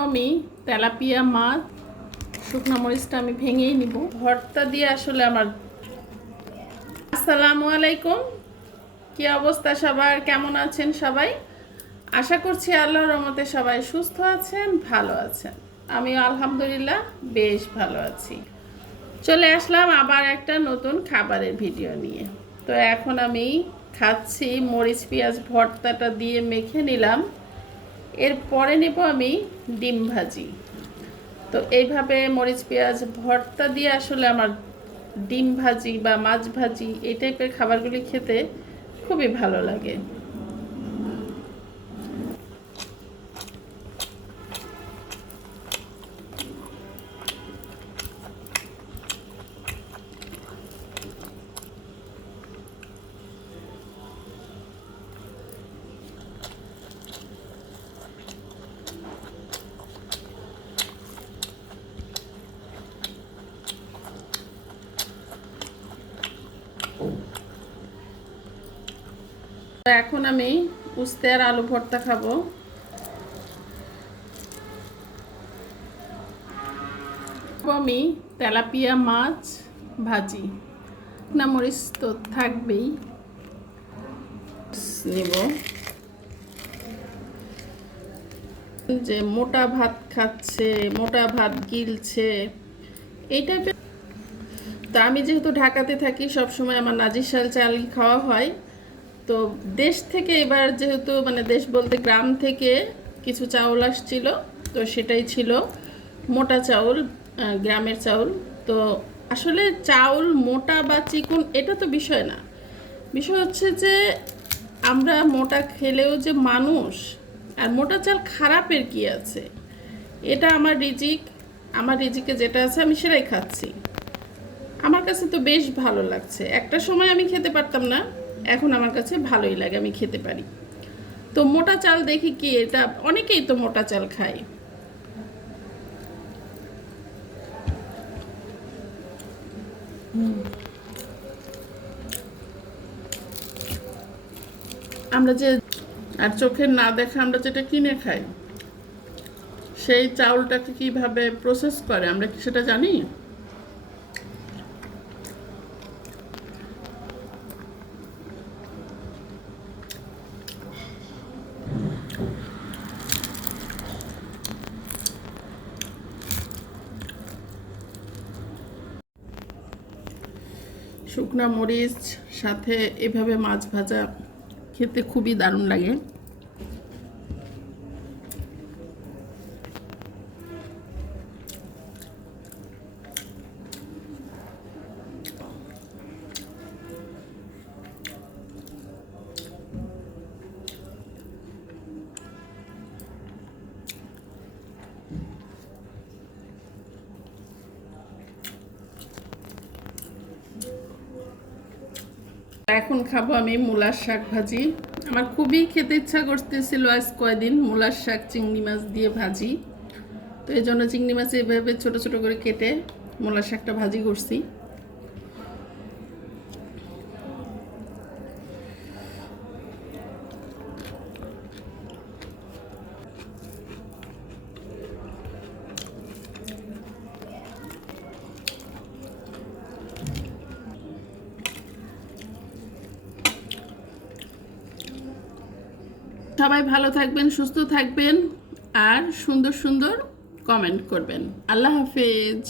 আমি তেলাপিয়া মাছ, শুকনো মরিচটা আমি ভেঙেই নিব। ভর্তা দিয়ে আসলে আমার আসসালামু আলাইকুম। কি অবস্থা সবার? কেমন আছেন সবাই? আশা করছি আল্লাহর রহমতে সবাই সুস্থ আছেন, ভালো আছেন। আমি আলহামদুলিল্লাহ বেশ ভালো আছি। চলে আসলাম আবার একটা নতুন খাবারের ভিডিও নিয়ে। তো এখন আমি খাচ্ছি মরিচ পেঁয়াজ ভর্তাটা দিয়ে মেখে নিলাম। এরপরে নেব আমি ডিম ভাজি। তো এইভাবে মরিচ, পেঁয়াজ, ভর্তা দিয়ে আসলে আমার ডিম ভাজি বা মাছ ভাজি এই টাইপের খাবারগুলি খেতে খুবই ভালো লাগে। এখন আমি উস্তে আর আলু ভর্তা খাব। আমি তেলাপিয়া মাছ ভাজি। না মরিচ তো থাকবেই। নেব। যে মোটা ভাত খাচ্ছে, মোটা ভাত গিলছে, এই টাইপের তো আমি যেহেতু ঢাকাতে থাকি, সবসময় আমার নাজির শাল চাল খাওয়া হয়। তো দেশ থেকে এবার যেহেতু মানে দেশ বলতে গ্রাম থেকে কিছু চাউল আসছিল, তো সেটাই ছিল মোটা চাউল গ্রামের চাউল। তো আসলে চাউল, মোটা বা চিকন, এটা তো বিষয় না। বিষয় হচ্ছে যে আমরা মোটা খেলেও যে মানুষ, আর মোটা চাল খারাপের কি আছে? এটা আমার রিজিক, আমার রিজিকে যেটা আছে আমি সেটাই খাচ্ছি। আমার কাছে তো বেশ ভালো লাগছে। একটা সময় আমি খেতে পারতাম না এখন আমার কাছে ভালোই লাগে, আমি খেতে পারি। তো মোটা চাল দেখি কি, এটা অনেকেই তো মোটা চাল খায়। আমরা যে, আর চোখের না দেখা আমরা যেটা কিনে খাই, সেই চাউলটাকে কীভাবে প্রসেস করে, আমরা কি সেটা জানি? শুকনা মরিচ সাথে এভাবে মাছ ভাজা খেতে খুবই দারুণ লাগে। এখন খাব আমি মূলার শাক ভাজি। আমার খুবই খেতে ইচ্ছা করতেছিল আজ কয়দিন মূলার শাক চিংড়ি মাছ দিয়ে ভাজি। তো এই জন্য চিংড়ি মাছ এভাবে ছোট ছোট করে কেটে মূলার শাকটা ভাজি করছি। সবাই ভালো থাকবেন সুস্থ থাকবেন আর সুন্দর সুন্দর কমেন্ট করবেন। আল্লাহ হাফেজ।